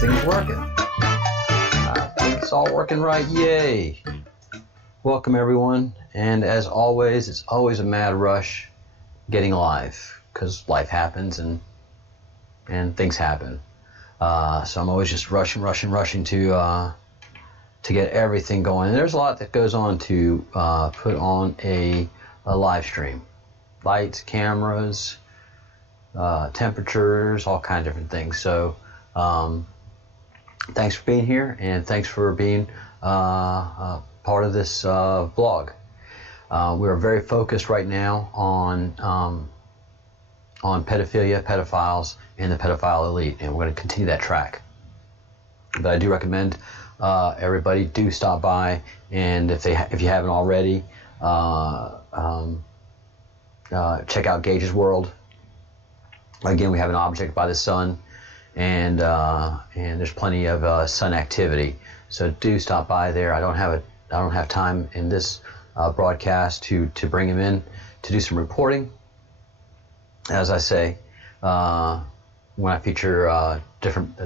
Everything's working. I think it's all working right. Yay! Welcome everyone, and as always, it's always a mad rush getting live because life happens and things happen. So I'm always just rushing to get everything going. And there's a lot that goes on to put on a live stream. Lights, cameras, temperatures, all kinds of different things. So thanks for being here, and thanks for being part of this blog. We're very focused right now on pedophilia, pedophiles, and the pedophile elite, and we're going to continue that track. But I do recommend everybody do stop by, and if you haven't already, check out Gage's World. Again, we have an object by the sun, and there's plenty of sun activity. So do stop by there. I don't have time in this broadcast to bring him in to do some reporting. As I say, when I feature different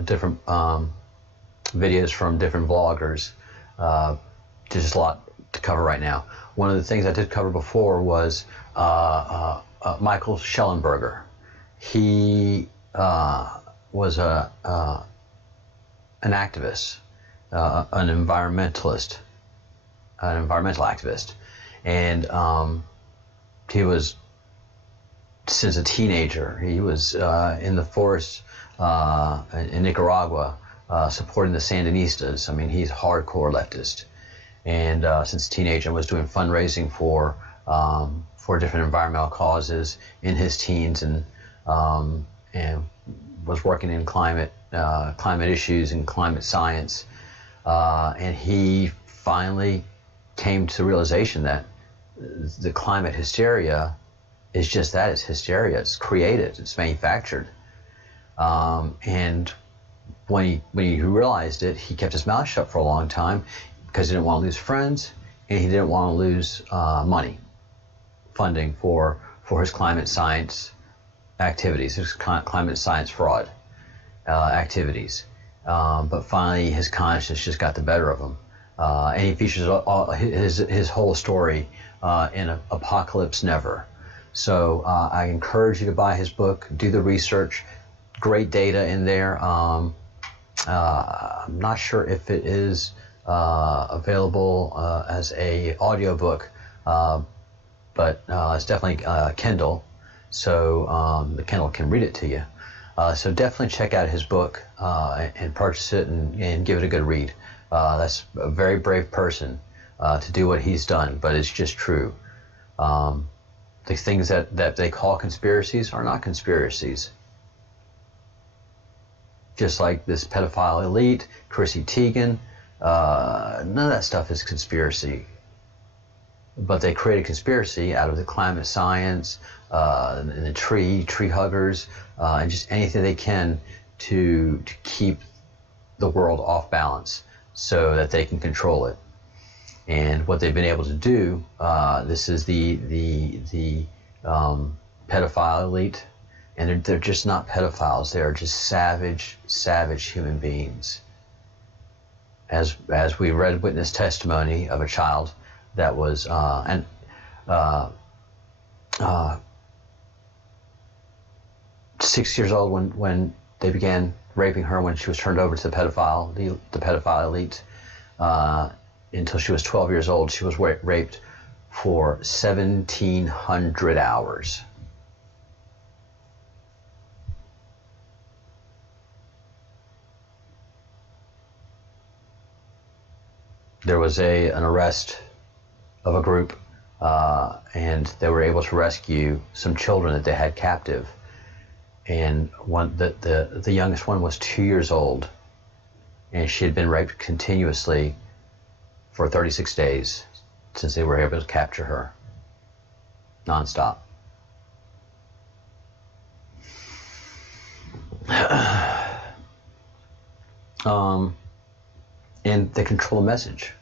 videos from different vloggers, there's just a lot to cover right now. One of the things I did cover before was Michael Schellenberger. He was an activist, an environmental activist, and he was, since a teenager, he was in the forest in Nicaragua supporting the Sandinistas. I mean, he's hardcore leftist, and since a teenager was doing fundraising for different environmental causes in his teens, and was working in climate issues and climate science, and he finally came to the realization that the climate hysteria is just that. It's hysteria. It's created. It's manufactured. And when he realized it, he kept his mouth shut for a long time because he didn't want to lose friends, and he didn't want to lose money, funding for his climate science activities, his climate science fraud activities. But finally, his conscience just got the better of him. And he features his whole story in Apocalypse Never. So I encourage you to buy his book, do the research, great data in there. I'm not sure if it is available as a audiobook, but it's definitely Kindle, so the Kindle can read it to you. So definitely check out his book and purchase it and give it a good read. That's a very brave person to do what he's done, but it's just true. The things that they call conspiracies are not conspiracies. Just like this pedophile elite, Chrissy Teigen, none of that stuff is conspiracy. But they create a conspiracy out of the climate science, and the tree huggers, and just anything they can to keep the world off balance so that they can control it. And what they've been able to do, this is the pedophile elite, and they're just not pedophiles. They're just savage human beings. As we witness testimony of a child that was 6 years old when they began raping her, when she was turned over to the pedophile elite. Until she was 12 years old, she was raped for 1,700 hours. There was an arrest of a group, and they were able to rescue some children that they had captive. And the youngest one was 2 years old, and she had been raped continuously for 36 days since they were able to capture her, nonstop. And they control the message.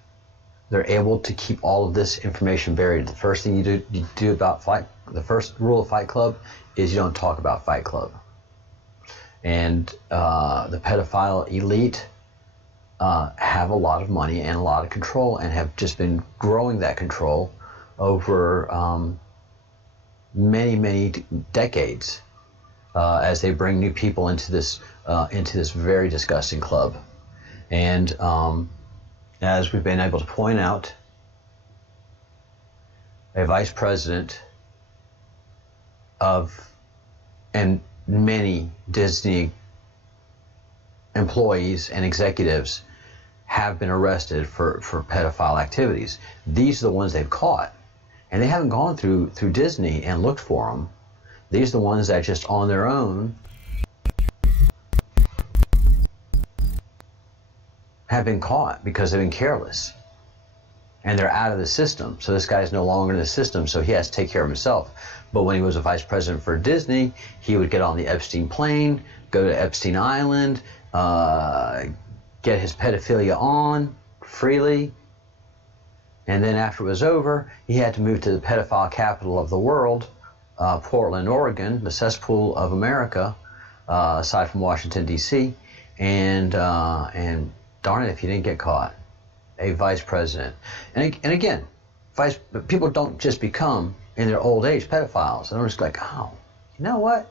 They're able to keep all of this information buried. The first thing you do about the first rule of Fight Club is you don't talk about Fight Club. And the pedophile elite have a lot of money and a lot of control, and have just been growing that control over many decades as they bring new people into this very disgusting club. And as we've been able to point out, a vice president and many Disney employees and executives have been arrested for pedophile activities. These are the ones they've caught. And they haven't gone through Disney and looked for them. These are the ones that just on their own have been caught because they've been careless. And they're out of the system. So this guy's no longer in the system, so he has to take care of himself. But when he was a vice president for Disney, he would get on the Epstein plane, go to Epstein Island, get his pedophilia on freely. And then after it was over, he had to move to the pedophile capital of the world, Portland, Oregon, the cesspool of America, aside from Washington, D.C. And darn it if he didn't get caught. A vice president. And again, people don't just become, in their old age, pedophiles. And they're just like, oh, you know what?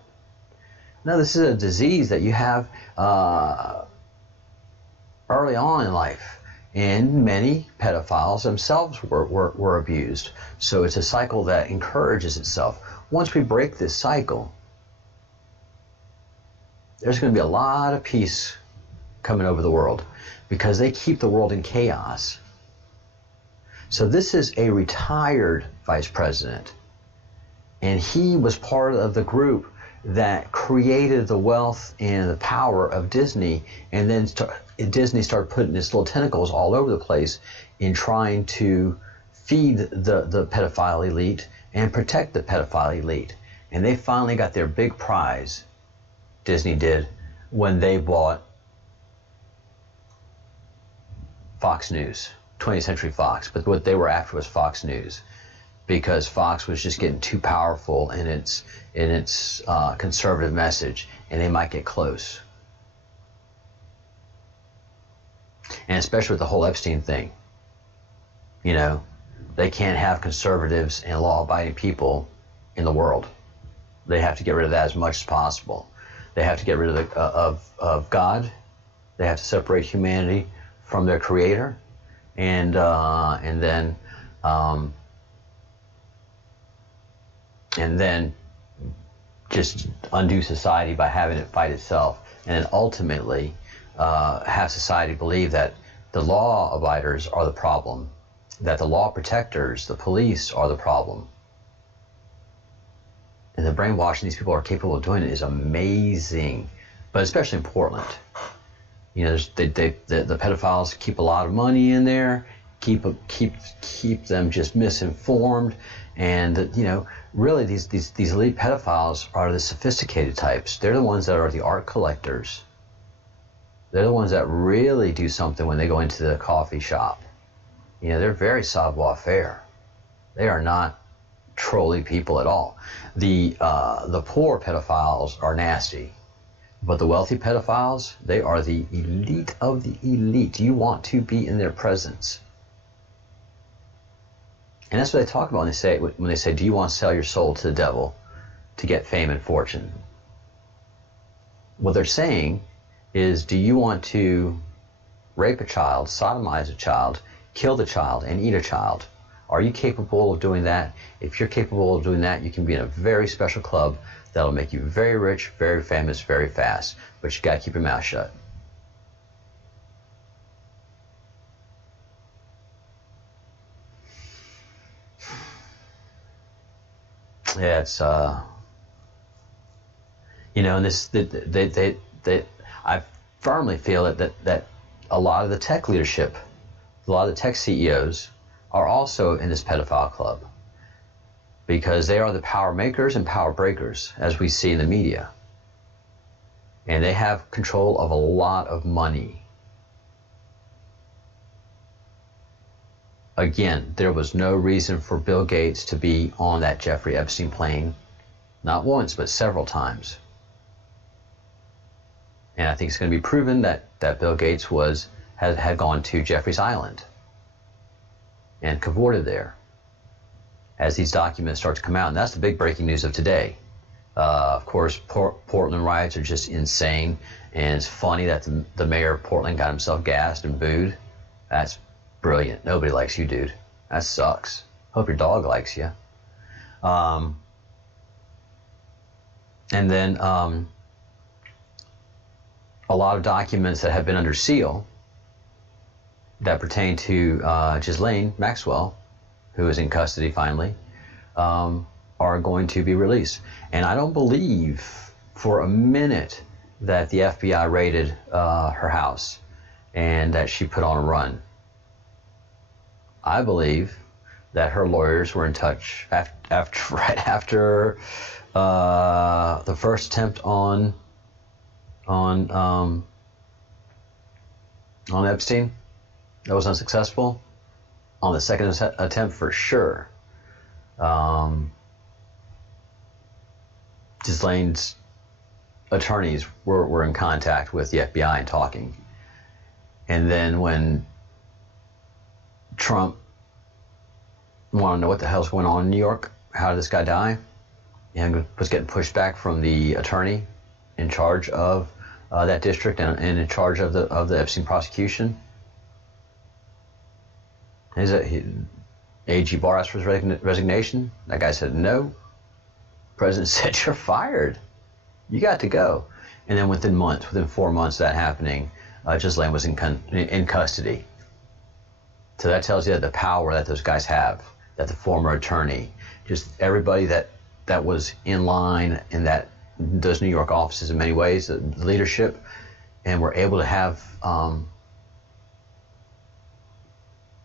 No, this is a disease that you have early on in life. And many pedophiles themselves were abused. So it's a cycle that encourages itself. Once we break this cycle, there's going to be a lot of peace coming over the world, because they keep the world in chaos. So this is a retired vice president, and he was part of the group that created the wealth and the power of Disney, and then Disney started putting its little tentacles all over the place in trying to feed the pedophile elite and protect the pedophile elite. And they finally got their big prize, Disney did, when they bought Fox News, 20th Century Fox. But what they were after was Fox News, because Fox was just getting too powerful in its conservative message, and they might get close. And especially with the whole Epstein thing, you know, they can't have conservatives and law-abiding people in the world. They have to get rid of that as much as possible. They have to get rid of God. They have to separate humanity from their creator, and then just undo society by having it fight itself, and then ultimately have society believe that the law abiders are the problem, that the law protectors, the police, are the problem. And the brainwashing these people are capable of doing it is amazing, but especially in Portland. You know, the pedophiles keep a lot of money in there, keep them just misinformed, and you know, really these elite pedophiles are the sophisticated types. They're the ones that are the art collectors. They're the ones that really do something when they go into the coffee shop. You know, they're very savoir-faire. They are not trolly people at all. The poor pedophiles are nasty. But the wealthy pedophiles, they are the elite of the elite. You want to be in their presence. And that's what they talk about when they say, do you want to sell your soul to the devil to get fame and fortune? What they're saying is, do you want to rape a child, sodomize a child, kill the child, and eat a child? Are you capable of doing that? If you're capable of doing that, you can be in a very special club that'll make you very rich, very famous, very fast. But you gotta keep your mouth shut. Yeah, it's you know, and I firmly feel that a lot of the tech leadership, a lot of the tech CEOs are also in this pedophile club, because they are the power makers and power breakers, as we see in the media. And they have control of a lot of money. Again, there was no reason for Bill Gates to be on that Jeffrey Epstein plane, not once, but several times. And I think it's going to be proven that Bill Gates had gone to Jeffrey's Island and cavorted there as these documents start to come out. And that's the big breaking news of today. Of course, Portland riots are just insane, and it's funny that the mayor of Portland got himself gassed and booed. That's brilliant. Nobody likes you, dude. That sucks. Hope your dog likes you. And then a lot of documents that have been under seal that pertain to Ghislaine Maxwell, who is in custody finally, are going to be released. And I don't believe for a minute that the FBI raided her house and that she put on a run. I believe that her lawyers were in touch right after the first attempt on Epstein. That was unsuccessful. On the second attempt, for sure, Ghislaine's attorneys were in contact with the FBI and talking. And then when Trump wanted to know what the hell's going on in New York, how did this guy die, and was getting pushed back from the attorney in charge of that district and in charge of the Epstein prosecution. AG Barr asked for his resignation. That guy said no. The president said, you're fired. You got to go. And then within 4 months of that happening, Ghislaine was in custody. So that tells you the power that those guys have, that the former attorney, just everybody that was in line in those New York offices in many ways, the leadership, and were able to have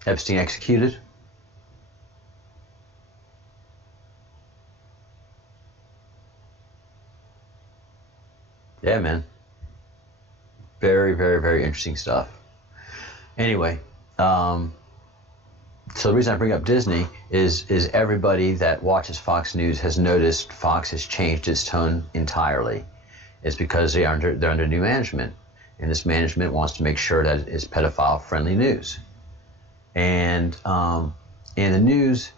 Epstein executed. Yeah, man. Very, very, very interesting stuff. Anyway, so the reason I bring up Disney is everybody that watches Fox News has noticed Fox has changed its tone entirely. It's because they're under new management, and this management wants to make sure that it's pedophile-friendly news. And the news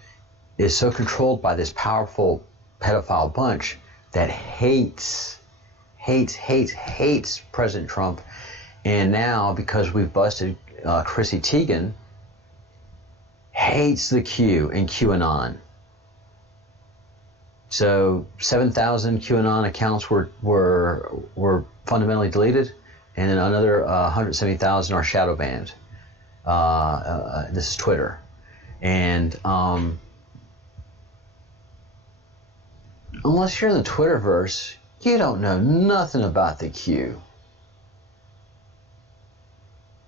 is so controlled by this powerful pedophile bunch that hates President Trump. And now, because we've busted Chrissy Teigen, hates the Q and QAnon. So 7,000 QAnon accounts were fundamentally deleted, and then another 170,000 are shadow banned. This is Twitter. And unless you're in the Twitterverse, you don't know nothing about the Q.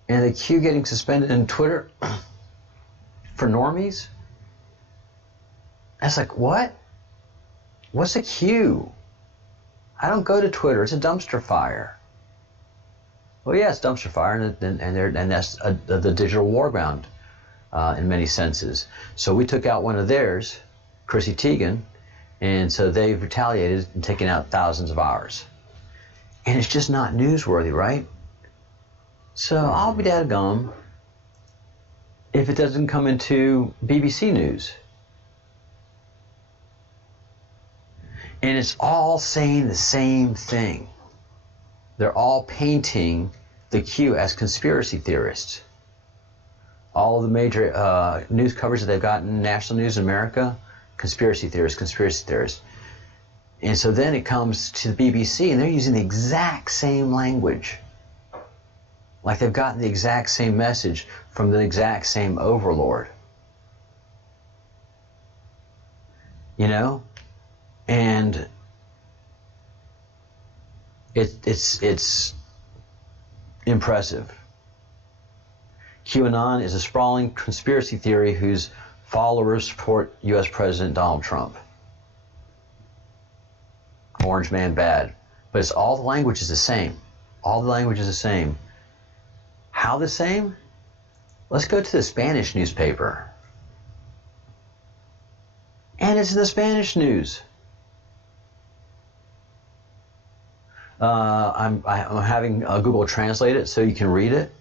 And the Q getting suspended in Twitter for normies? That's like, what? What's a Q? I don't go to Twitter. It's a dumpster fire. Well, yeah, it's dumpster fire, and that's the digital war ground in many senses. So we took out one of theirs, Chrissy Teigen, and so they've retaliated and taken out thousands of ours. And it's just not newsworthy, right? So I'll be dadgum if it doesn't come into BBC News. And it's all saying the same thing. They're all painting the Q as conspiracy theorists. All the major news coverage that they've gotten, national news in America, conspiracy theorists. And so then it comes to the BBC, and they're using the exact same language. Like they've gotten the exact same message from the exact same overlord. You know? And it's impressive. QAnon is a sprawling conspiracy theory whose followers support U.S. President Donald Trump. Orange man bad. But it's all the language is the same. All the language is the same. How the same? Let's go to the Spanish newspaper. And it's in the Spanish news. I'm having Google translate it so you can read it.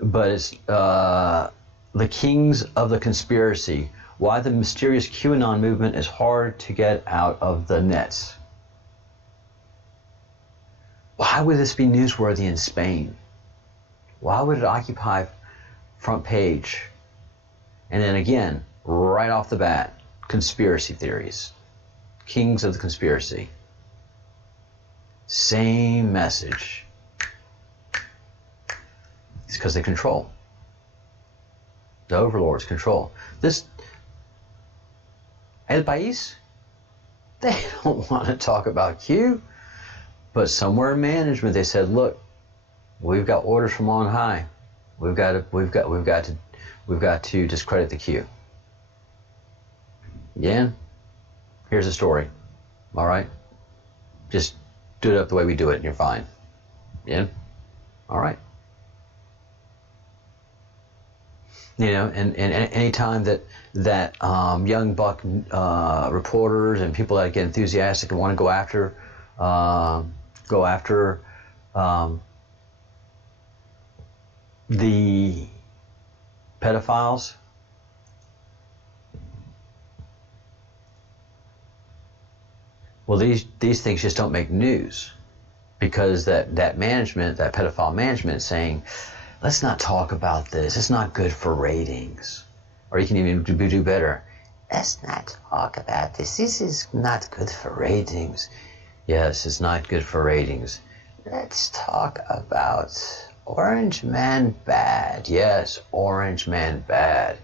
But it's the kings of the conspiracy. Why the mysterious QAnon movement is hard to get out of the nets. Why would this be newsworthy in Spain? Why would it occupy front page? And then again, right off the bat, conspiracy theories. Kings of the conspiracy. Same message. It's because they control. The overlords control. This El País, they don't want to talk about Q, but somewhere in management they said, look, we've got orders from on high. We've got to discredit the Q. Again, here's the story. All right, just do it up the way we do it, and you're fine. Yeah, all right. You know, and any time that young buck reporters and people that get enthusiastic and want to go after the pedophiles, well, these things just don't make news, because that management, that pedophile management, is saying, let's not talk about this. It's not good for ratings. Or you can even do better. Let's not talk about this. This is not good for ratings. Yes, it's not good for ratings. Let's talk about Orange Man bad. Yes, Orange Man bad.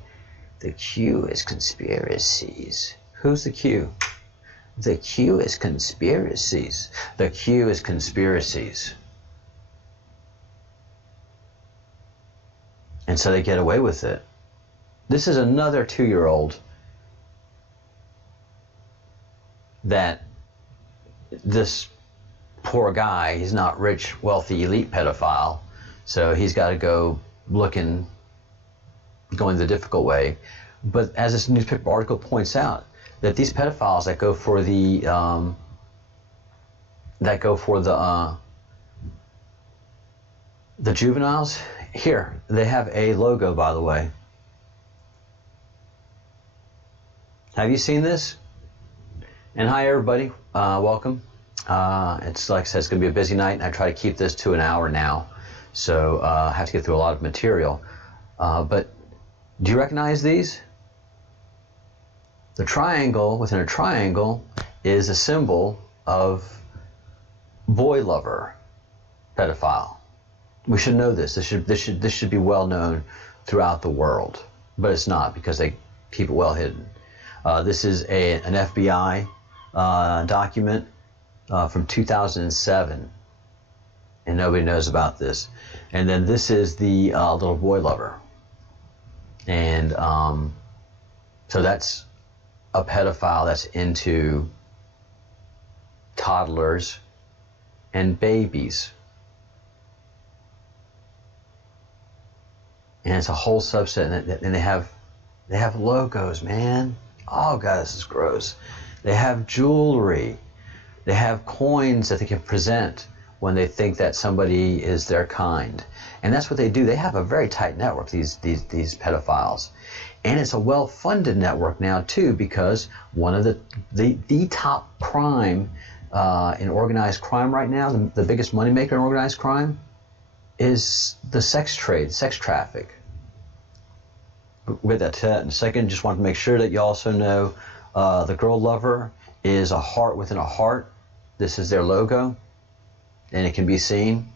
The Q is conspiracies. Who's the Q? The Q is conspiracies. The Q is conspiracies. And so they get away with it. This is another 2-year-old that this poor guy, he's not rich, wealthy, elite pedophile, so he's got to go going the difficult way. But as this newspaper article points out, that these pedophiles that go for the juveniles, here, they have a logo, by the way. Have you seen this? And hi, everybody. Welcome. It's like I said, it's going to be a busy night, and I try to keep this to an hour now. So I have to get through a lot of material. But do you recognize these? The triangle within a triangle is a symbol of boy lover, pedophile. We should know this. This should be well known throughout the world, but it's not, because they keep it well hidden. This is an FBI document from 2007, and nobody knows about this. And then this is the little boy lover, and so that's a pedophile that's into toddlers and babies. And it's a whole subset, and they have logos, man. Oh God, this is gross. They have jewelry. They have coins that they can present when they think that somebody is their kind. And that's what they do. They have a very tight network, these pedophiles. And it's a well-funded network now too, because one of the top crime in organized crime right now, the biggest moneymaker in organized crime, is the sex trade, sex traffic. We'll get to that in a second. Just want to make sure that you also know the girl lover is a heart within a heart. This is their logo, and it can be seen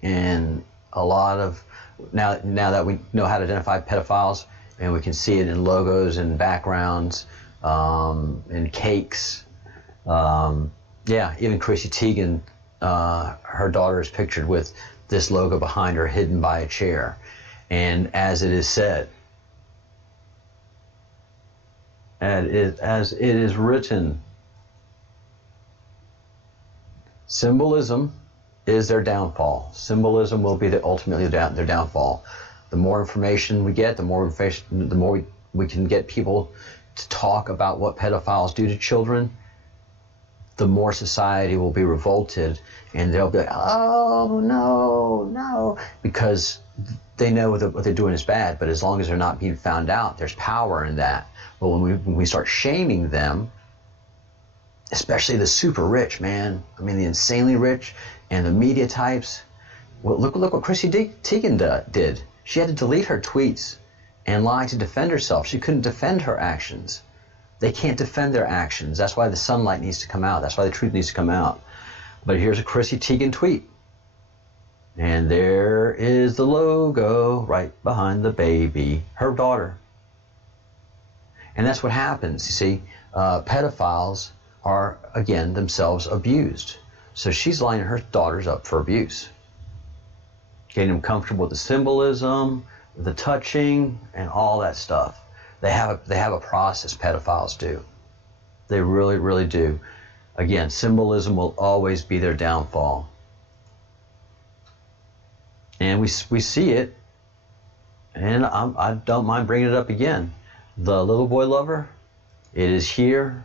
in a lot of, now that we know how to identify pedophiles, and we can see it in logos and backgrounds, in cakes. Yeah, even Chrissy Teigen, her daughter is pictured with this logo behind her, hidden by a chair. And as it is said, and as it is written, symbolism is their downfall. Symbolism will be ultimately their downfall. The more information we get, the more we can get people to talk about what pedophiles do to children. the more society will be revolted, and they'll be like, oh, no, no, because they know what they're doing is bad, but as long as they're not being found out, there's power in that. But when we start shaming them, especially the super rich, man, I mean the insanely rich and the media types, well, look what Chrissy Teigen did. She had to delete her tweets and lie to defend herself. She couldn't defend her actions. They can't defend their actions. That's why the sunlight needs to come out. That's why the truth needs to come out. But here's a Chrissy Teigen tweet. And there is the logo right behind the baby, her daughter. And that's what happens. You see, pedophiles are, again, themselves abused. So she's lining her daughters up for abuse. Getting them comfortable with the symbolism, the touching, and all that stuff. They have a process, pedophiles do. They really, really do. Again, symbolism will always be their downfall. And we see it, and I don't mind bringing it up again. The little boy lover, it is here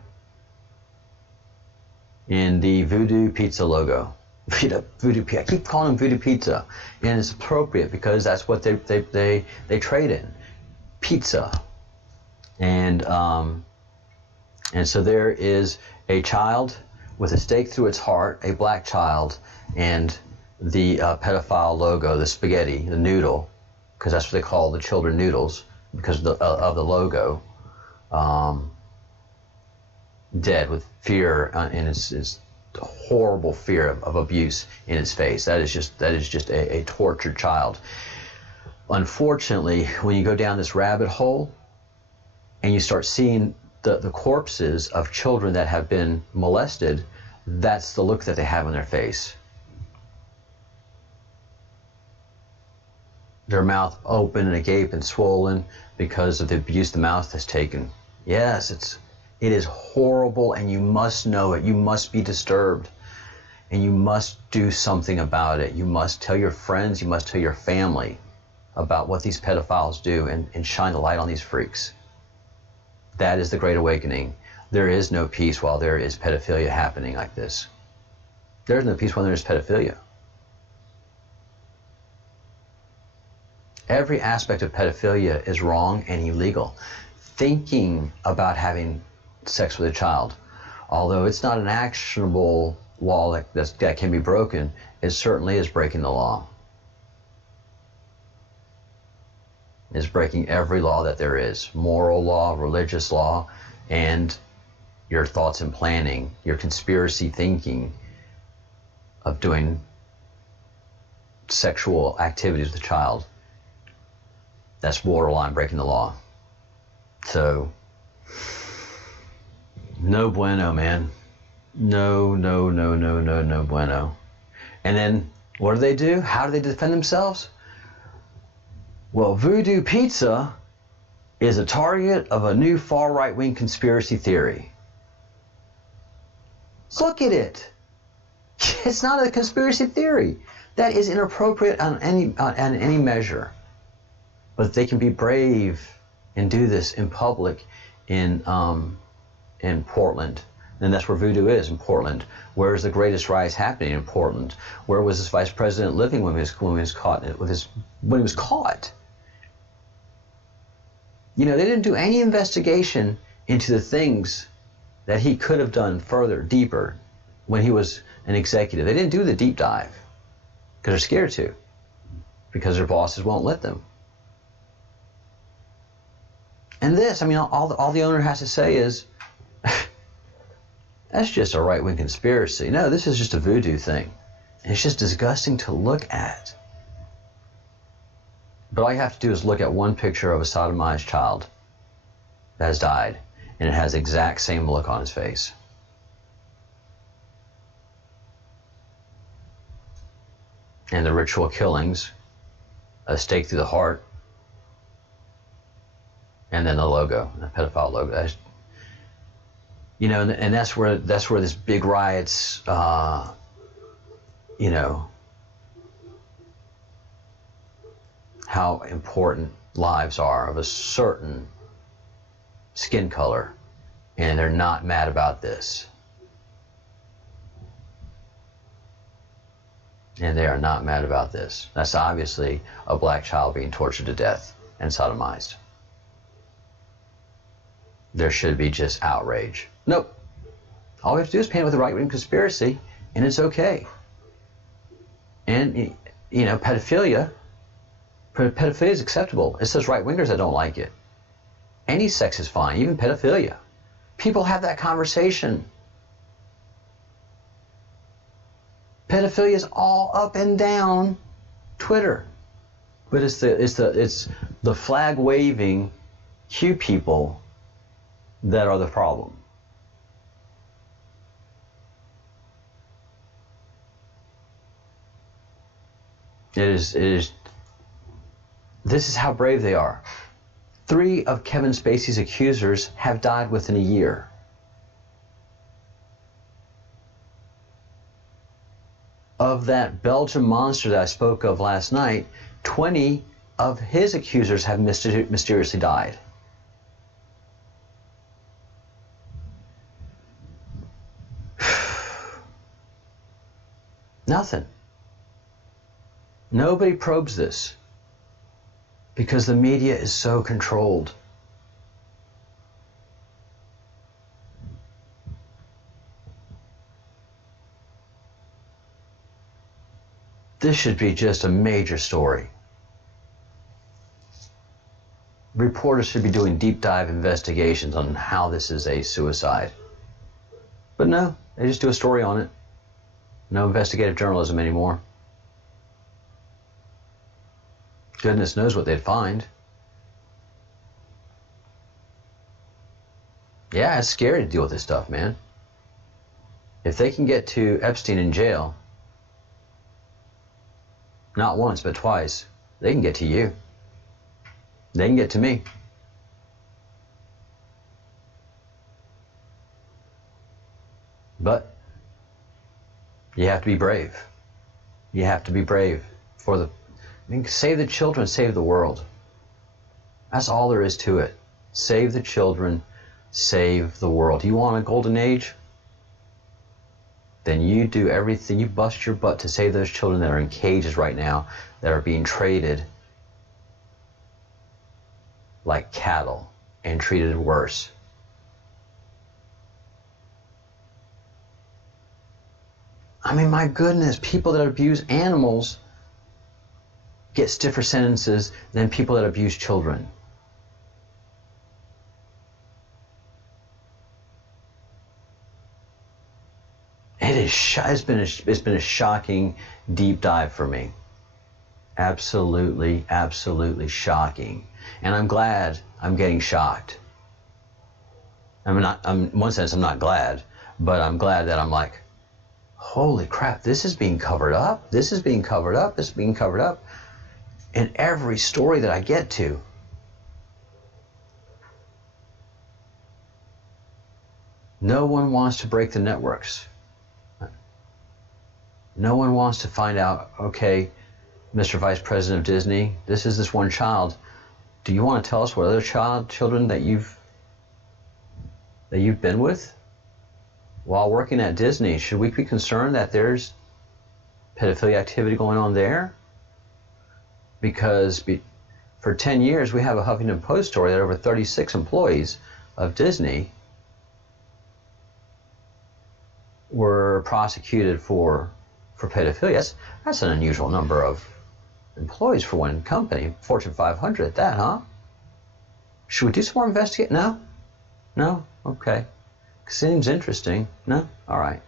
in the Voodoo Pizza logo. Voodoo Pizza. I keep calling them Voodoo Pizza, and it's appropriate because that's what they trade in, pizza. And so there is a child with a stake through its heart, a black child, and the pedophile logo, the spaghetti, the noodle, because that's what they call the children noodles, because of the logo, dead with fear in its horrible fear of abuse in its face. That is just a tortured child. Unfortunately, when you go down this rabbit hole and you start seeing the corpses of children that have been molested, that's the look that they have on their face. Their mouth open and agape and swollen because of the abuse the mouth has taken. Yes, it is horrible, and you must know it. You must be disturbed, and you must do something about it. You must tell your friends, you must tell your family about what these pedophiles do, and shine the light on these freaks. That is the Great Awakening. There is no peace while there is pedophilia happening like this. There is no peace when there is pedophilia. Every aspect of pedophilia is wrong and illegal. Thinking about having sex with a child, although it's not an actionable law that can be broken, it certainly is breaking the law. It's breaking every law that there is, moral law, religious law, and your thoughts and planning, your conspiracy thinking of doing sexual activities with a child. That's borderline breaking the law. So, no bueno, man. No bueno. And then, what do? How do they defend themselves? Well, Voodoo Pizza is a target of a new far right-wing conspiracy theory. Look at it. It's not a conspiracy theory. That is inappropriate on any measure. But they can be brave and do this in public in Portland. And that's where voodoo is, in Portland. Where is the greatest rise happening? In Portland. Where was this vice president living when he was caught? You know, they didn't do any investigation into the things that he could have done further, deeper, when he was an executive. They didn't do the deep dive because they're scared to, because their bosses won't let them. And this, I mean, all the owner has to say is, that's just a right-wing conspiracy. No, this is just a voodoo thing. And it's just disgusting to look at. But all you have to do is look at one picture of a sodomized child that has died, and it has the exact same look on his face. And the ritual killings, a stake through the heart, and then the logo, the pedophile logo. You know, and that's where this big riots, you know, how important lives are of a certain skin color, and they're not mad about this. And they are not mad about this. That's obviously a black child being tortured to death and sodomized. There should be just outrage. Nope. All we have to do is paint it with a right-wing conspiracy, and it's okay. And, you know, pedophilia is acceptable. It's those right-wingers that don't like it. Any sex is fine, even pedophilia. People have that conversation. Pedophilia is all up and down Twitter, but it's the flag waving Q people that are the problem. It is. This is how brave they are. 3 of Kevin Spacey's accusers have died within a year. Of that Belgian monster that I spoke of last night, 20 of his accusers have mysteriously died. Nothing. Nobody probes this because the media is so controlled. This should be just a major story. Reporters should be doing deep dive investigations on how this is a suicide. But no, they just do a story on it. No investigative journalism anymore. Goodness knows what they'd find. Yeah, it's scary to deal with this stuff, man. If they can get to Epstein in jail, not once, but twice, they can get to you. They can get to me. But you have to be brave. You have to be brave save the children, save the world. That's all there is to it. Save the children, save the world. You want a golden age? Then you do everything, you bust your butt to save those children that are in cages right now, that are being traded like cattle and treated worse. I mean, my goodness, people that abuse animals get stiffer sentences than people that abuse children. It's been a shocking deep dive for me. Absolutely, absolutely shocking. And I'm glad I'm getting shocked. In one sense, I'm not glad, but I'm glad that I'm like, holy crap, this is being covered up. This is being covered up. This is being covered up. In every story that I get to. No one wants to break the networks. No one wants to find out, okay, Mr. Vice President of Disney, this is this one child. Do you want to tell us what other children that you've been with while working at Disney? Should we be concerned that there's pedophilia activity going on there? Because for 10 years, we have a Huffington Post story that over 36 employees of Disney were prosecuted for pedophilia. That's an unusual number of employees for one company, Fortune 500 at that, huh? Should we do some more investigating? No? No? Okay. Seems interesting. No? All right.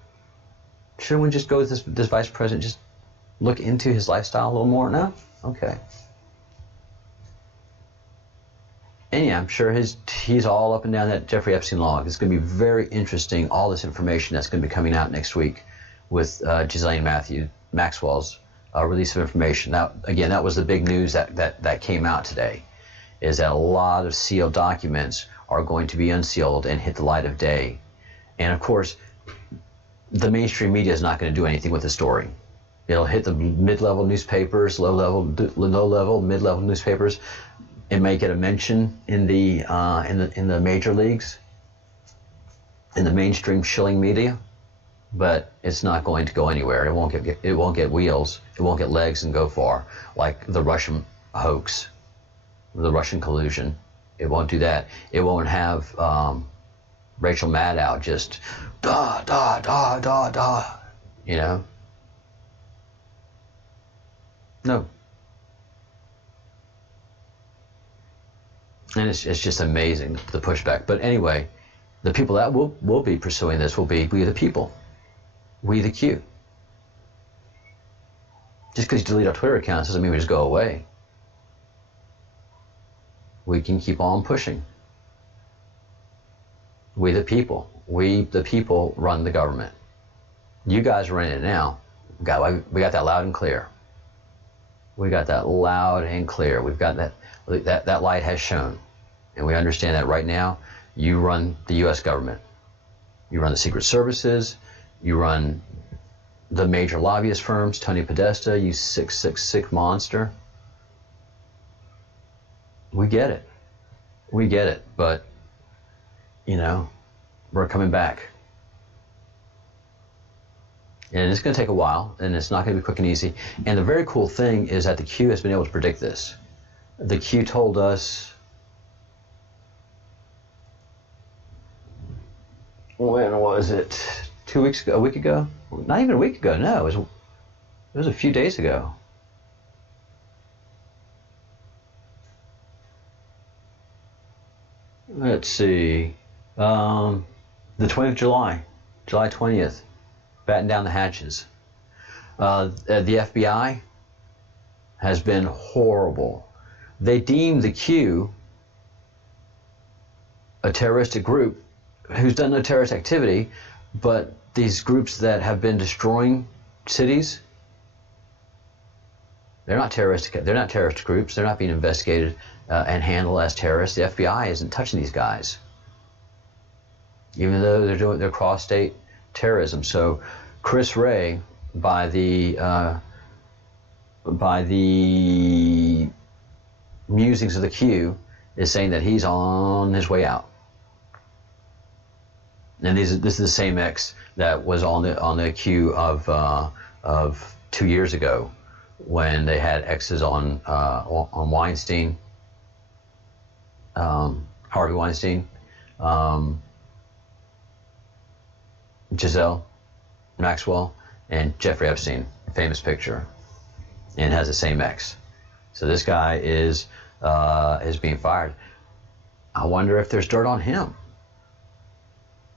Shouldn't we just go with this vice president, just look into his lifestyle a little more? No? Okay. And yeah, I'm sure he's all up and down that Jeffrey Epstein log. It's going to be very interesting, all this information that's going to be coming out next week with Ghislaine Maxwell's release of information. Now, again, that was the big news that came out today, is that a lot of sealed documents are going to be unsealed and hit the light of day. And of course, the mainstream media is not going to do anything with the story. It'll hit the mid-level newspapers, low-level, mid-level newspapers. It may get a mention in the major leagues, in the mainstream shilling media. but it's not going to go anywhere. It won't get wheels. It won't get legs and go far like the Russian hoax, the Russian collusion. It won't do that. It won't have Rachel Maddow just da da da da da, you know. No. And it's just amazing, the pushback. But anyway, the people that will be pursuing this will be we the people. We the Q. Just because you delete our Twitter accounts doesn't mean we just go away. We can keep on pushing. We the people. We the people run the government. You guys are running it now. We got that loud and clear. We got that loud and clear. We've got that light has shone. And we understand that right now. You run the U.S. government. You run the secret services. You run the major lobbyist firms. Tony Podesta, you 666 monster. We get it. We get it. But, you know, we're coming back. And it's going to take a while, and it's not going to be quick and easy. And the very cool thing is that the Q has been able to predict this. The Q told us, when was it? 2 weeks ago? A week ago? Not even a week ago. No, it was a few days ago. Let's see. The 20th of July, July 20th. Batten down the hatches. The FBI has been horrible. They deem the Q a terroristic group who's done no terrorist activity, but these groups that have been destroying cities, they're not terroristic. They're not terrorist groups. They're not being investigated and handled as terrorists. The FBI isn't touching these guys, even though they're cross-state terrorism. So Chris Wray, by the musings of the Q, is saying that he's on his way out. And this is the same X that was on the Q of 2 years ago, when they had X's on Weinstein, Harvey Weinstein, Giselle Maxwell, and Jeffrey Epstein, famous picture, and has the same X. So this guy is being fired. I wonder if there's dirt on him.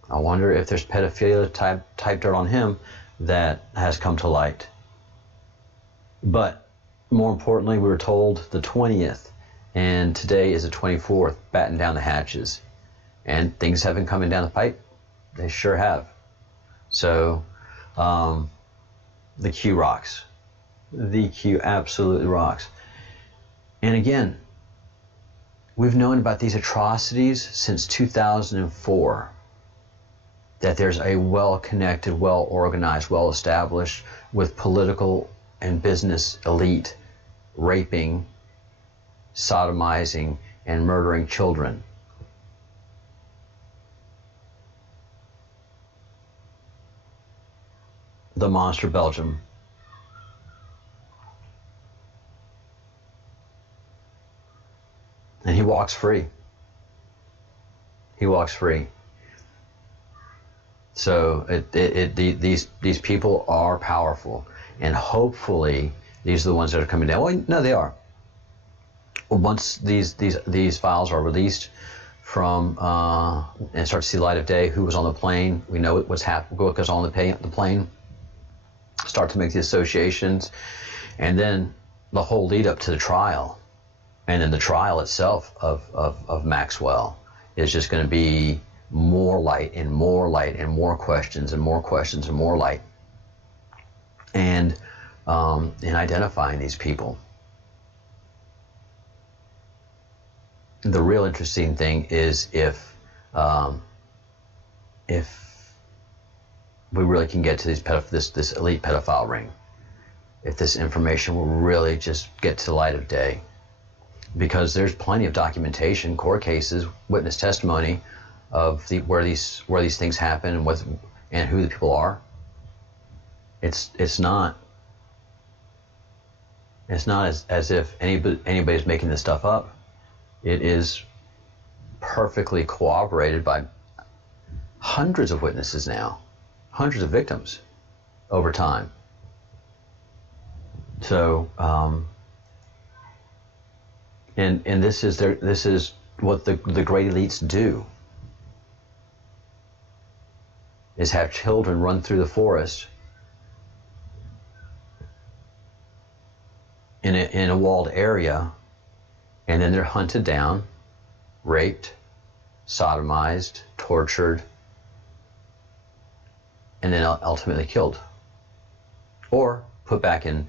I wonder if there's pedophilia type dirt on him that has come to light. But more importantly, we were told the 20th, and today is the 24th, batten down the hatches. And things have been coming down the pipe. They sure have. So the Q rocks. The Q absolutely rocks. And again, we've known about these atrocities since 2004. That there's a well-connected, well-organized, well-established, with political and business elite raping, sodomizing, and murdering children. The monster Belgium. And he walks free. He walks free. So these people are powerful, and hopefully these are the ones that are coming down. Well, no, they are. Once these files are released from and start to see the light of day, who was on the plane, we know what's happened, what goes on the plane, start to make the associations, and then the whole lead up to the trial, and then the trial itself of Maxwell is just going to be more light and more light and more questions and more questions and more light, and in identifying these people. The real interesting thing is if we really can get to this elite pedophile ring, if this information will really just get to the light of day, because there's plenty of documentation, court cases, witness testimony of where these things happen and who the people are. It's not as if anybody's making this stuff up. It is perfectly corroborated by hundreds of witnesses now, hundreds of victims over time. So, and this is what the great elites do, is have children run through the forest in a walled area, and then they're hunted down, raped, sodomized, tortured, and then ultimately killed, or put back in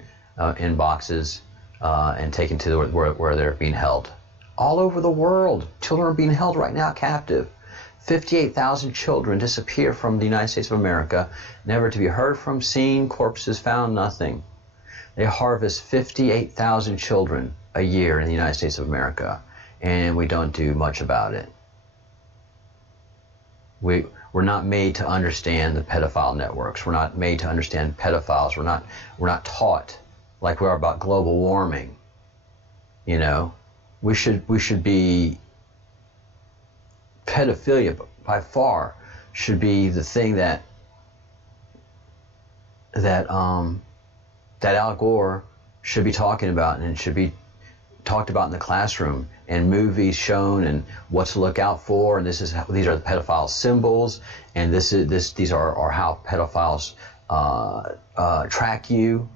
boxes and taken to where they're being held. All over the world, children are being held right now captive. 58,000 children disappear from the United States of America, never to be heard from, seen, corpses found, nothing. They harvest 58,000 children a year in the United States of America, and we don't do much about it. We're not made to understand the pedophile networks. We're not made to understand pedophiles. We're not taught like we are about global warming. You know, we should be, pedophilia by far should be the thing that Al Gore should be talking about, and it should be talked about in the classroom and movies shown, and what to look out for, and these are the pedophile symbols, and these are how pedophiles track you.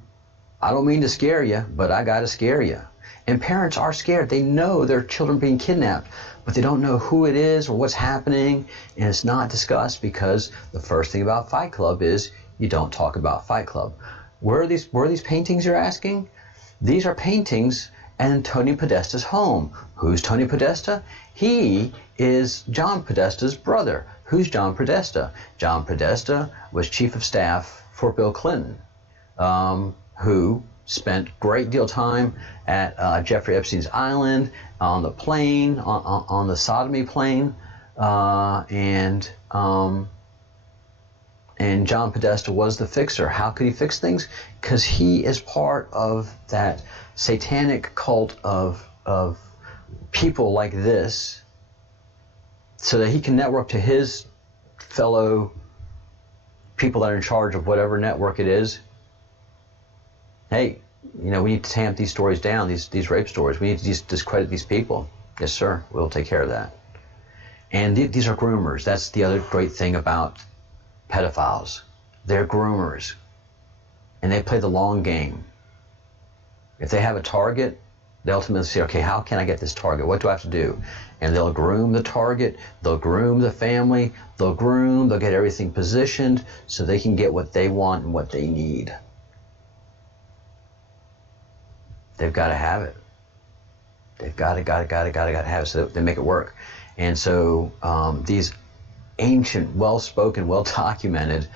I don't mean to scare you, but I gotta scare you. And parents are scared. They know their children being kidnapped, but they don't know who it is or what's happening, and it's not discussed, because the first thing about Fight Club is you don't talk about Fight Club. Where are these paintings, you're asking? These are paintings in Tony Podesta's home. Who's Tony Podesta? He is John Podesta's brother. Who's John Podesta? John Podesta was chief of staff for Bill Clinton, who spent great deal of time at Jeffrey Epstein's island, on the plane, on the sodomy plane, and John Podesta was the fixer. How could he fix things? Because he is part of that satanic cult of people like this, so that he can network to his fellow people that are in charge of whatever network it is. Hey, you know, we need to tamp these stories down, these rape stories. We need to discredit these people. Yes, sir, we'll take care of that. And these are groomers. That's the other great thing about pedophiles. They're groomers, and they play the long game. If they have a target, they ultimately say, okay, how can I get this target? What do I have to do? And they'll groom the target, they'll groom the family, they'll get everything positioned so they can get what they want and what they need. They've got to have it. They've got to have it, so they make it work. And so these ancient, well-spoken, well-documented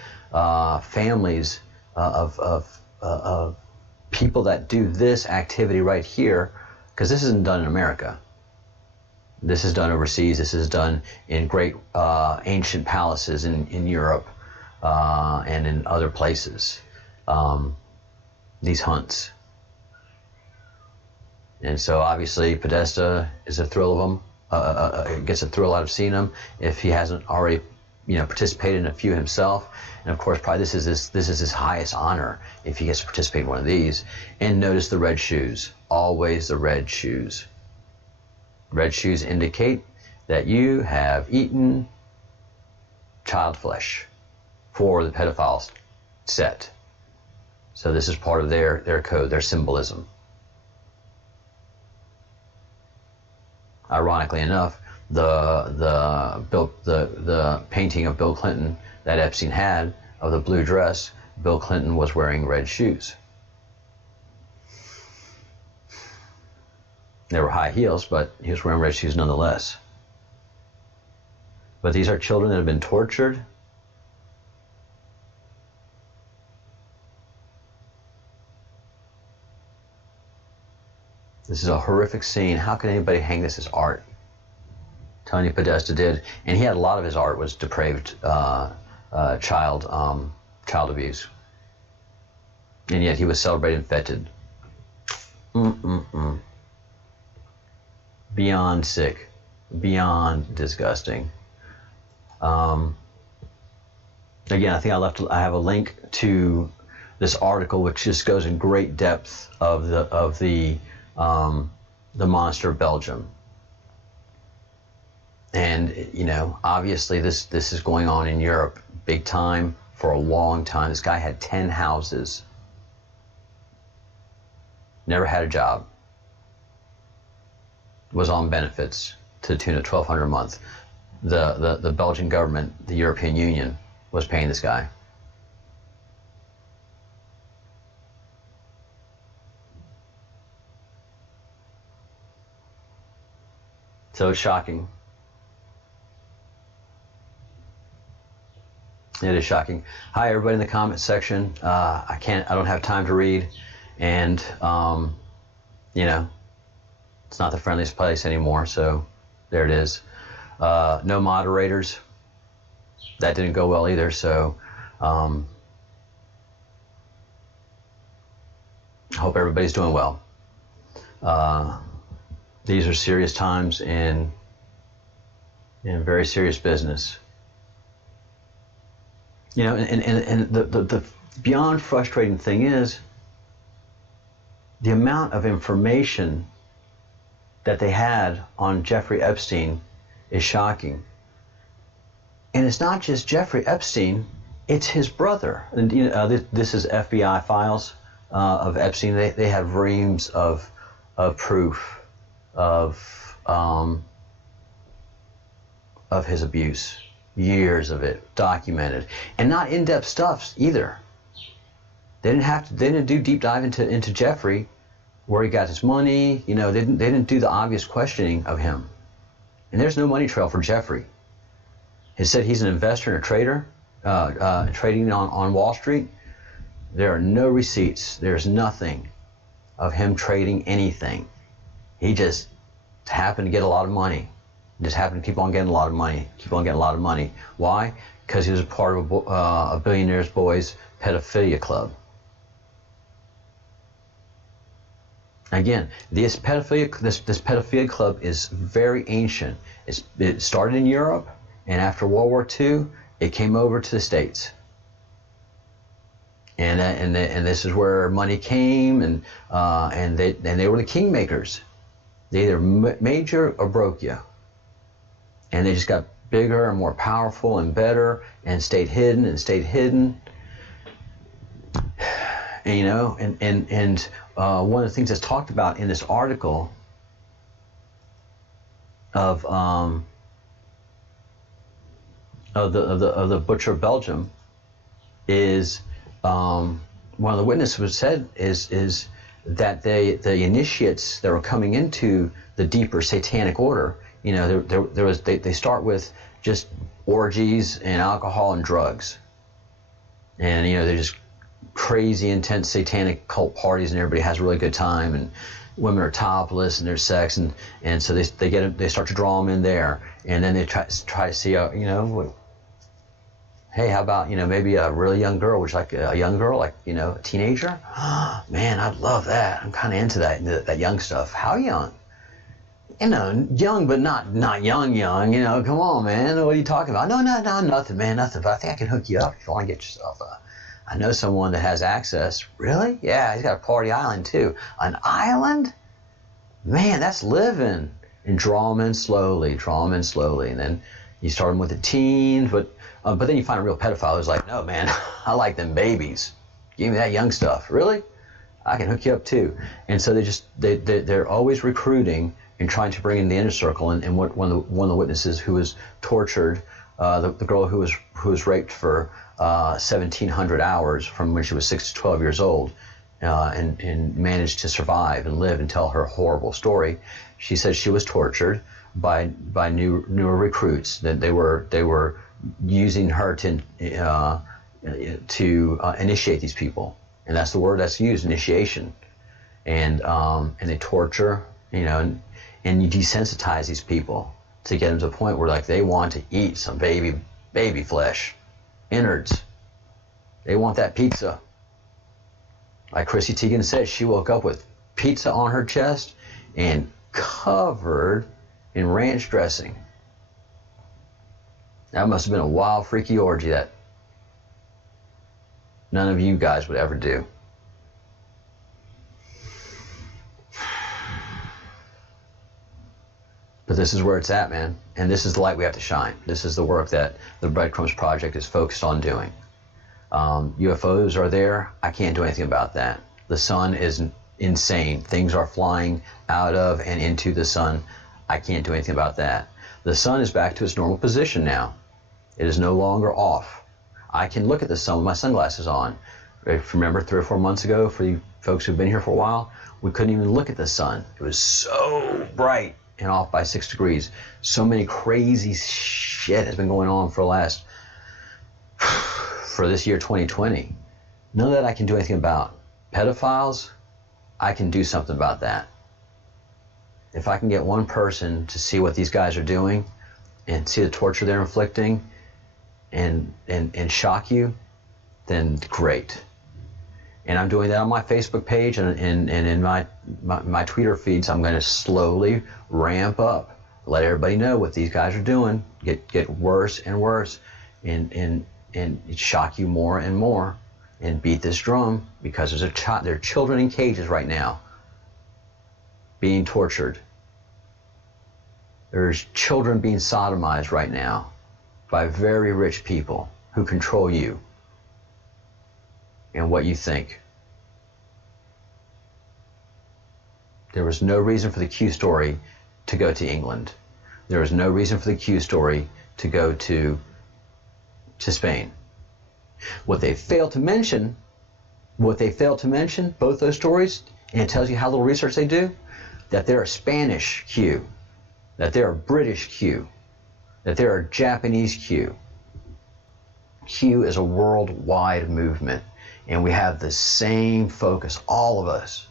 families of people that do this activity right here, because this isn't done in America. This is done overseas. This is done in great ancient palaces in Europe and in other places. These hunts. And so obviously Podesta is a thrill of them. Gets a thrill out of seeing them if he hasn't already, participated in a few himself. And of course, probably this is his highest honor if he gets to participate in one of these. And notice the red shoes. Always the red shoes. Red shoes indicate that you have eaten child flesh for the pedophile set. So this is part of their code, their symbolism. Ironically enough, the painting of Bill Clinton that Epstein had of the blue dress, Bill Clinton was wearing red shoes. They were high heels, but he was wearing red shoes nonetheless. But these are children that have been tortured. This is a horrific scene. How can anybody hang this as art? Tony Podesta did, and he had a lot of his art was depraved child abuse. and yet he was celebrated and feted. Beyond sick, beyond disgusting. Again, I think I have a link to this article which just goes in great depth of the monster of Belgium. And you know, obviously this is going on in Europe big time for a long time. This guy had 10 houses, never had a job, was on benefits to the tune of $1,200 a month. The Belgian government, the European Union, was paying this guy. So it's shocking. It is shocking. Hi, everybody in the comment section. I don't have time to read, and you know, it's not the friendliest place anymore. So there it is. No moderators. That didn't go well either. So hope everybody's doing well. These are serious times in very serious business. You know, and the beyond frustrating thing is the amount of information that they had on Jeffrey Epstein is shocking. And it's not just Jeffrey Epstein, it's his brother. And you know, this is FBI files of Epstein. They have reams of proof of his abuse. Years of it documented, and not in-depth stuff either. They didn't do deep dive into Jeffrey, where he got his money. You know, they didn't do the obvious questioning of him. And there's no money trail for Jeffrey. He said he's an investor and a trader, trading on Wall Street. There are no receipts. There's nothing of him trading anything. He just happened to get a lot of money. Just happened to keep on getting a lot of money. Why? Because he was a part of a billionaire's boys pedophilia club. Again, this pedophilia club is very ancient. It started in Europe, and after World War II, it came over to the States. And this is where money came, and they were the kingmakers. They either made you or broke you. And they just got bigger and more powerful and better, and stayed hidden. And, you know, and one of the things that's talked about in this article of the Butcher of Belgium is one of the witnesses said is that the initiates that were coming into the deeper satanic order. You know, they start with just orgies and alcohol and drugs, and you know, they're just crazy, intense satanic cult parties, and everybody has a really good time, and women are topless and there's sex, and so they start to draw them in there, and then they try to see, you know, hey, how about, you know, maybe a really young girl, which like a young girl, like, you know, a teenager. Man, I'd love that. I'm kind of into that young stuff. How young? You know, young, but not young, you know, come on, man, what are you talking about? No, nothing, man, nothing, but I think I can hook you up if you want to get yourself I know someone that has access. Really? Yeah, he's got a party island too. An island? Man, that's living. And draw them in slowly, and then you start them with the teens, but then you find a real pedophile who's like, no, man, I like them babies. Give me that young stuff. Really? I can hook you up too. And so they're always recruiting and trying to bring in the inner circle. And one of the witnesses who was tortured, the girl who was raped for 1,700 hours from when she was 6 to 12 years old, and managed to survive and live and tell her horrible story. She said she was tortured by newer recruits. That they were using her to initiate these people, and that's the word that's used, initiation. And they torture, you know, and you desensitize these people to get them to the point where like they want to eat some baby flesh, innards. They want that pizza. Like Chrissy Teigen said, she woke up with pizza on her chest and covered in ranch dressing. That must have been a wild, freaky orgy that none of you guys would ever do. But this is where it's at, man. And this is the light we have to shine. This is the work that the Breadcrumbs Project is focused on doing. UFOs are there. I can't do anything about that. The sun is insane. Things are flying out of and into the sun. I can't do anything about that. The sun is back to its normal position now. It is no longer off. I can look at the sun with my sunglasses on. If you remember 3 or 4 months ago, for you folks who've been here for a while, we couldn't even look at the sun. It was so bright and off by 6 degrees. So many crazy shit has been going on for this year 2020. None of that I can do anything about. Pedophiles, I can do something about that. If I can get one person to see what these guys are doing and see the torture they're inflicting and shock you, then great. And I'm doing that on my Facebook page and in my Twitter feeds. I'm going to slowly ramp up, let everybody know what these guys are doing, get worse and worse, and shock you more and more, and beat this drum, because there are children in cages right now being tortured. There's children being sodomized right now by very rich people who control you and what you think. There was no reason for the Q story to go to England. There was no reason for the Q story to go to Spain. What they failed to mention, both those stories, and it tells you how little research they do, that they're a Spanish Q, that they're a British Q, that they're a Japanese Q. Q is a worldwide movement, and we have the same focus, all of us.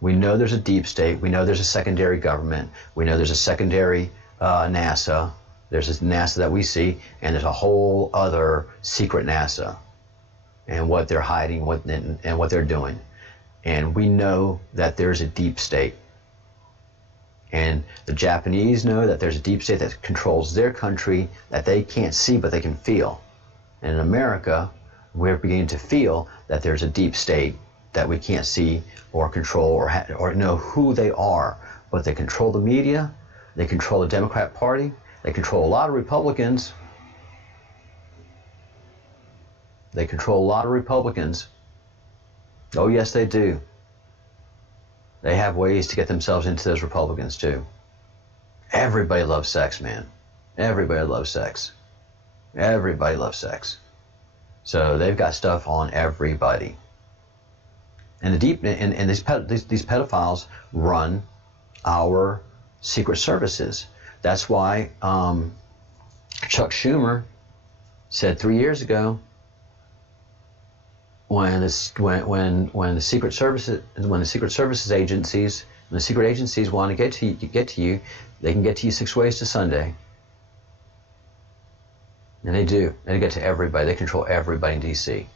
We know there's a deep state, we know there's a secondary government, we know there's a secondary NASA, there's this NASA that we see, and there's a whole other secret NASA, and what they're hiding and what they're doing. And we know that there's a deep state. And the Japanese know that there's a deep state that controls their country that they can't see but they can feel. And in America, we're beginning to feel that there's a deep state that we can't see or control or know who they are. But they control the media, they control the Democrat Party, they control a lot of Republicans. They control a lot of Republicans. Oh yes, they do. They have ways to get themselves into those Republicans too. Everybody loves sex, man. Everybody loves sex. Everybody loves sex. So they've got stuff on everybody. And these pedophiles run our secret services. That's why Chuck Schumer said 3 years ago, when the secret services agencies, when the secret agencies want to get to you, they can get to you 6 ways to Sunday. And they do. They get to everybody. They control everybody in D.C.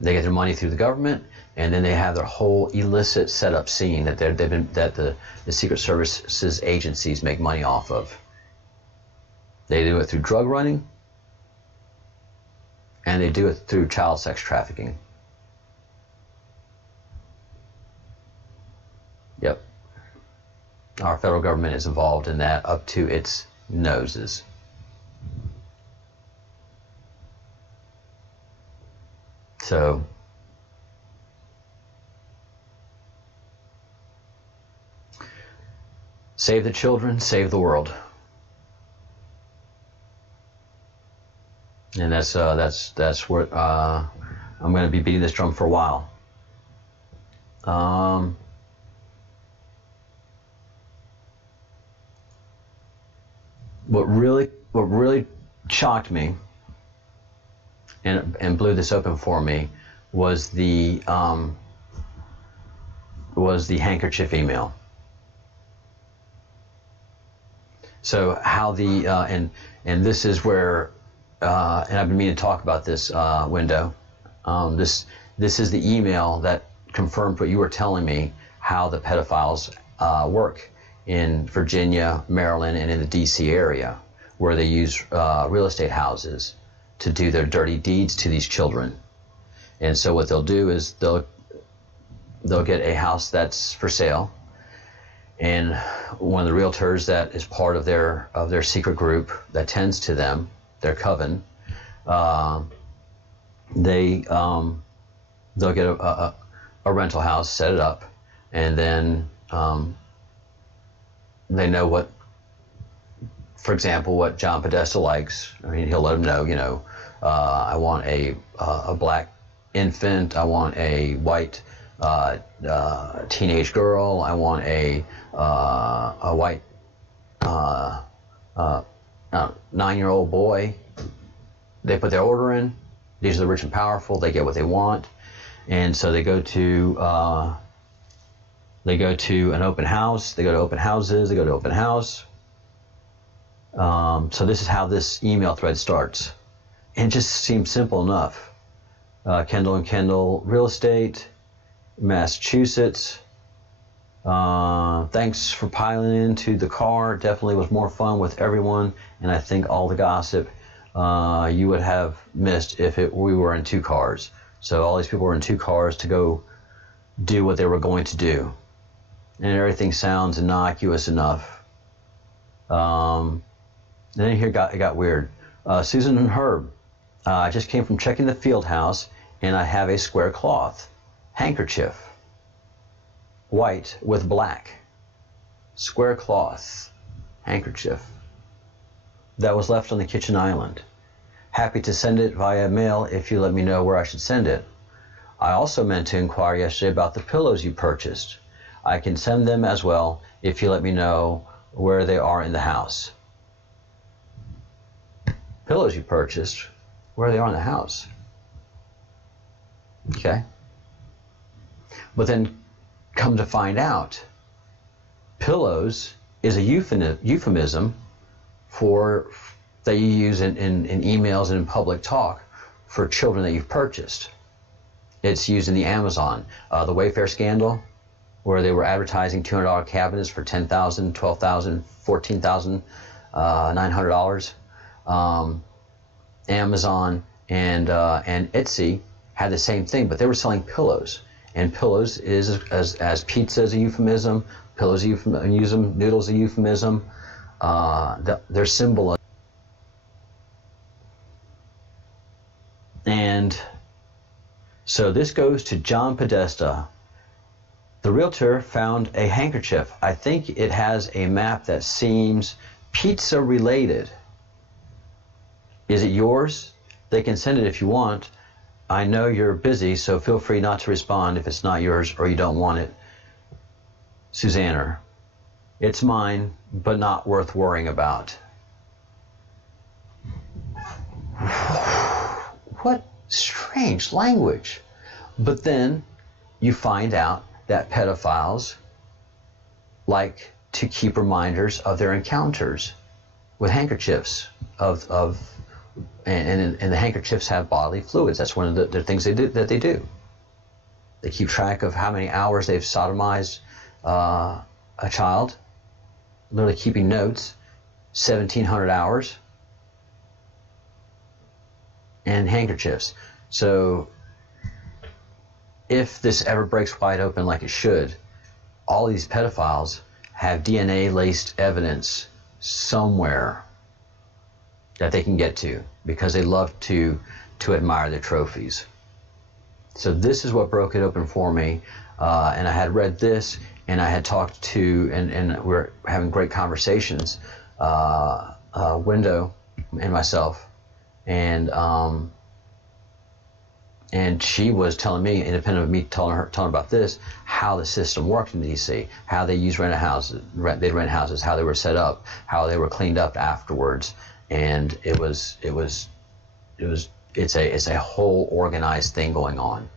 They get their money through the government, and then they have their whole illicit setup scene that the secret services agencies make money off of. They do it through drug running, and they do it through child sex trafficking. Yep. Our federal government is involved in that up to its noses. So, save the children, save the world. And that's what I'm going to be beating this drum for a while. What really shocked me and blew this open for me was the handkerchief email. So how and this is where and I've been meaning to talk about this window. This is the email that confirmed what you were telling me, how the pedophiles work in Virginia, Maryland, and in the D.C. area, where they use real estate houses to do their dirty deeds to these children. And so what they'll do is they'll get a house that's for sale, and one of the realtors that is part of their secret group that tends to them, their coven, they'll get a rental house, set it up, and then they know what, for example, what John Podesta likes. I mean, he'll let them know, I want a black infant, I want a white teenage girl, I want a white 9-year-old boy. They put their order in. These are the rich and powerful. They get what they want, and so they go to an open house. They go to open houses. They go to open house. So this is how this email thread starts, and it just seems simple enough. Kendall and Kendall Real Estate, Massachusetts. Thanks for piling into the car. Definitely was more fun with everyone, and I think all the gossip you would have missed if we were in 2 cars. So all these people were in 2 cars to go do what they were going to do, and everything sounds innocuous enough. Then here it got weird. Susan and Herb, I just came from checking the field house, and I have a square cloth handkerchief, white with black, square cloth handkerchief that was left on the kitchen island. Happy to send it via mail if you let me know where I should send it. I also meant to inquire yesterday about the pillows you purchased. I can send them as well if you let me know where they are in the house. Pillows you purchased, where they are in the house. Okay. But then come to find out, pillows is a euphemism for that you use in emails and in public talk for children that you've purchased. It's used in the Amazon. The Wayfair scandal, where they were advertising $200 cabinets for $10,000, $12,000, $14,900. Amazon and Etsy had the same thing, but they were selling pillows. And pillows is as pizza is a euphemism, pillows a euphemism, noodles a euphemism. Their symbol. And so this goes to John Podesta. The realtor found a handkerchief. I think it has a map that seems pizza related. Is it yours? They can send it if you want. I know you're busy, so feel free not to respond if it's not yours or you don't want it. Susanna. It's mine, but not worth worrying about. What strange language. But then you find out that pedophiles like to keep reminders of their encounters with handkerchiefs and the handkerchiefs have bodily fluids. That's one of the things they do. They keep track of how many hours they've sodomized a child, literally keeping notes, 1,700 hours, and handkerchiefs. So if this ever breaks wide open like it should, all these pedophiles have DNA-laced evidence somewhere that they can get to because they love to admire their trophies. So this is what broke it open for me, and I had read this, and I had talked to, and we're having great conversations, Window and myself, and she was telling me, independent of me telling her about this, how the system worked in D.C., how they used they'd rent houses, how they were set up, how they were cleaned up afterwards, and it's a whole organized thing going on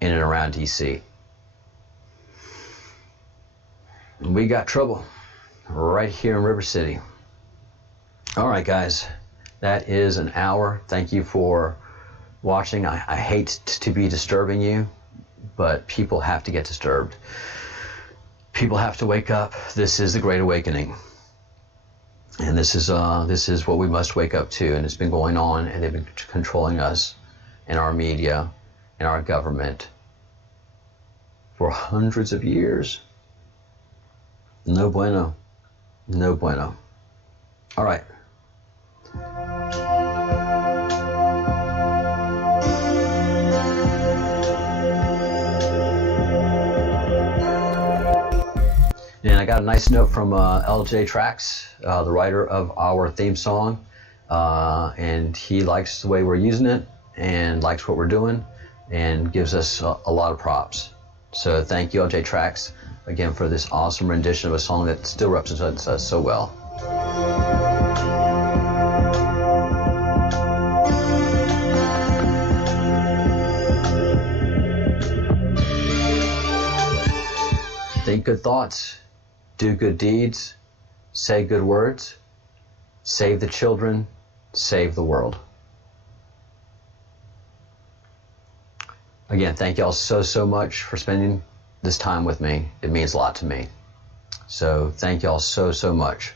in and around D.C. We got trouble right here in River City. All right, guys, That is an hour. Thank you for watching. I hate to be disturbing you, but people have to get disturbed. People have to wake up. This is the Great Awakening. And this is what we must wake up to. And it's been going on, and they've been controlling us and our media and our government for hundreds of years. No bueno. No bueno. All right. And I got a nice note from LJ Trax, the writer of our theme song, and he likes the way we're using it and likes what we're doing and gives us a lot of props. So thank you, LJ Trax, again for this awesome rendition of a song that still represents us so well. Think good thoughts. Do good deeds, say good words, save the children, save the world. Again, thank y'all so much for spending this time with me. It means a lot to me. So thank y'all so much.